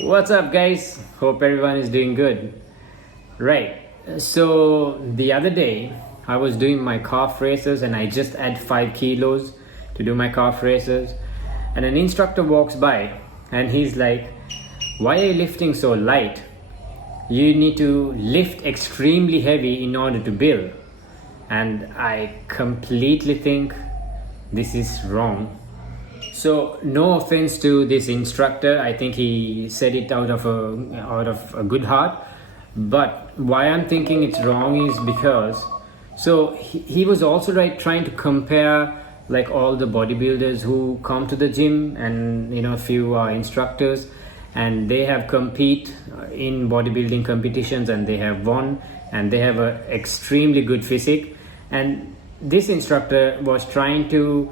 What's up, guys? Hope everyone is doing good. Right. So the other day, I was doing my calf races and I just add 5 kilos to do my calf races. And an instructor walks by and he's like, "Why are you lifting so light? You need to lift extremely heavy in order to build." And I completely think this is wrong. So no offense to this instructor, I think he said it out of a good heart. But why I'm thinking it's wrong is because he was also trying to compare like all the bodybuilders who come to the gym and a few instructors, and they have compete in bodybuilding competitions and they have won and they have a extremely good physique. And this instructor was trying to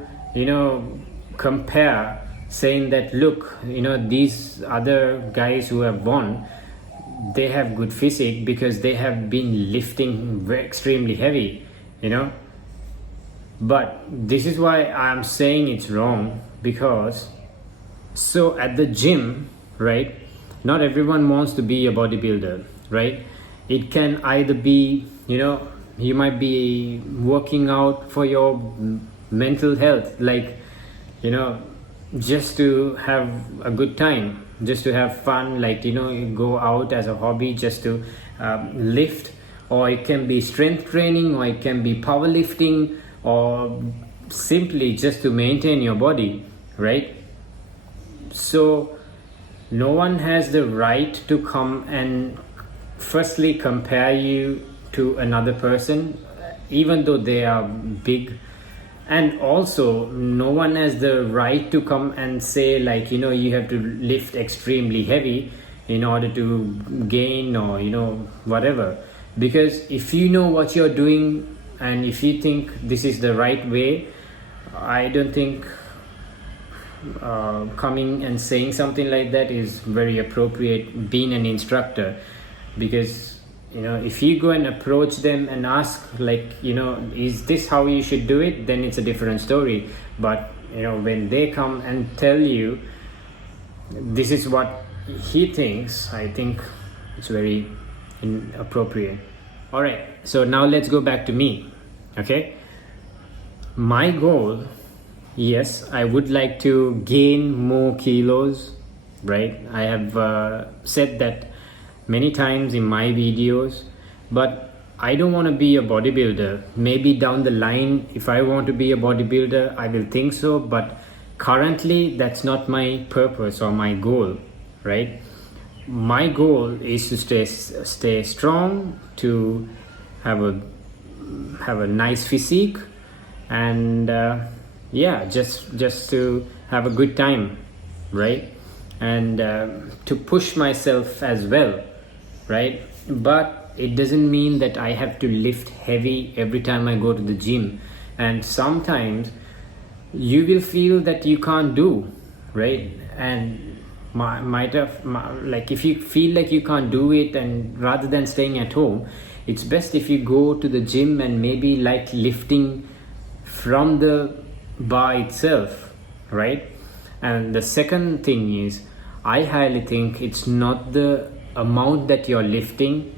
compare, saying that look, these other guys who have won, they have good physique because they have been lifting extremely heavy. But this is why I'm saying it's wrong, because so at the gym, right, not everyone wants to be a bodybuilder, right? It can either be, you might be working out for your mental health, like just to have a good time, just to have fun, like you go out as a hobby just to lift, or it can be strength training, or it can be powerlifting, or simply just to maintain your body, right? So no one has the right to come and firstly compare you to another person, even though they are big. And also no one has the right to come and say like you have to lift extremely heavy in order to gain, or whatever. Because if you know what you're doing and if you think this is the right way, I don't think coming and saying something like that is very appropriate being an instructor. Because if you go and approach them and ask like is this how you should do it, then it's a different story. But when they come and tell you this is what he thinks, I think it's very inappropriate. All right, so now let's go back to me. Okay, my goal, yes, I would like to gain more kilos, right? I have said that many times in my videos, but I don't want to be a bodybuilder. Maybe down the line, if I want to be a bodybuilder, I will think so, but currently that's not my purpose or my goal, right? My goal is to stay strong, to have a nice physique, and just to have a good time, right? And to push myself as well, right? But it doesn't mean that I have to lift heavy every time I go to the gym. And sometimes you will feel that you can't do, right? And like if you feel like you can't do it, and rather than staying at home, it's best if you go to the gym and maybe like lifting from the bar itself, right? And the second thing is, I highly think it's not the amount that you're lifting,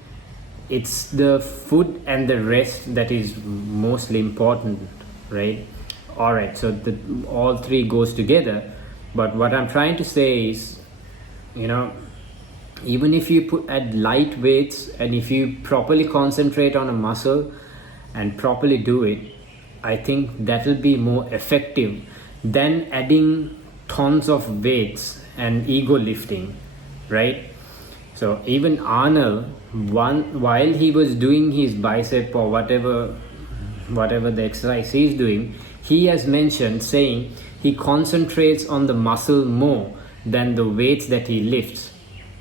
it's the food and the rest that is mostly important, right? All right, so all three goes together. But what I'm trying to say is, even if you add light weights, and if you properly concentrate on a muscle and properly do it, I think that will be more effective than adding tons of weights and ego lifting, right? So even Arnold, while he was doing his bicep or whatever the exercise he's doing, he has mentioned saying he concentrates on the muscle more than the weights that he lifts,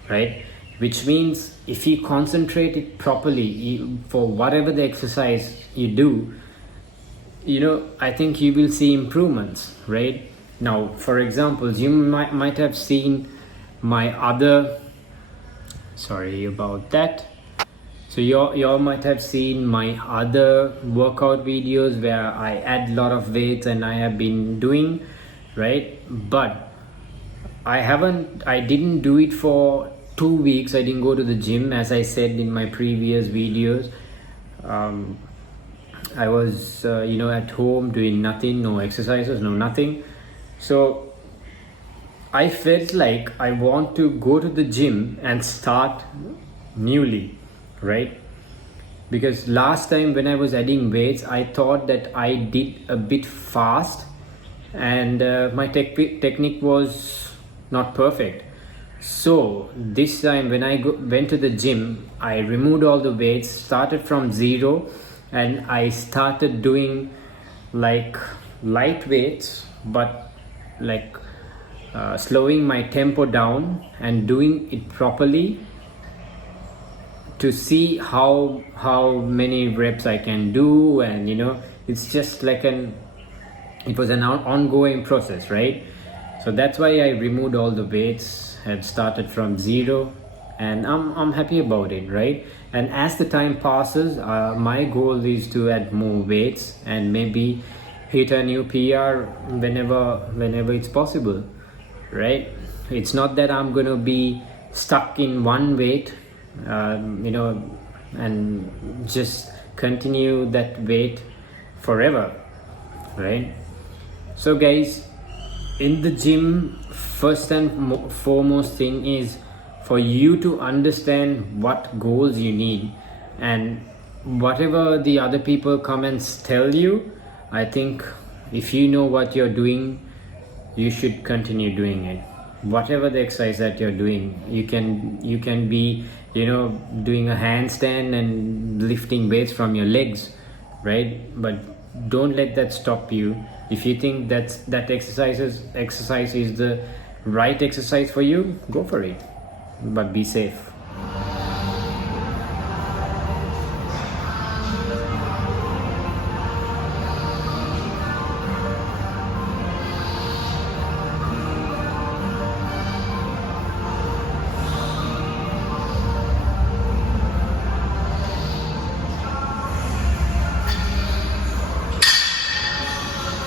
right? Which means if you concentrate it properly for whatever the exercise you do, I think you will see improvements, right? Now, for example, you might have seen my other, sorry about that. So you all might have seen my other workout videos where I add a lot of weights and I have been doing, right? But I didn't do it for 2 weeks. I didn't go to the gym, as I said in my previous videos. I was at home doing nothing, no exercises, no nothing. So I felt like I want to go to the gym and start newly, right? Because last time when I was adding weights, I thought that I did a bit fast, and my technique was not perfect. So this time when I went to the gym, I removed all the weights, started from zero, and I started doing like light weights, but like slowing my tempo down and doing it properly to see how many reps I can do. And it's just like it was an ongoing process, right? So that's why I removed all the weights, had started from zero, and I'm happy about it, right? And as the time passes, my goal is to add more weights and maybe hit a new PR whenever it's possible, right? It's not that I'm gonna be stuck in one weight, and just continue that weight forever, right? So guys, in the gym, first and foremost thing is for you to understand what goals you need, and whatever the other people comments tell you, I think if you know what you're doing, you should continue doing it. Whatever the exercise that you're doing, you can be doing a handstand and lifting weights from your legs, right? But don't let that stop you. If you think that exercise is the right exercise for you, go for it, but be safe.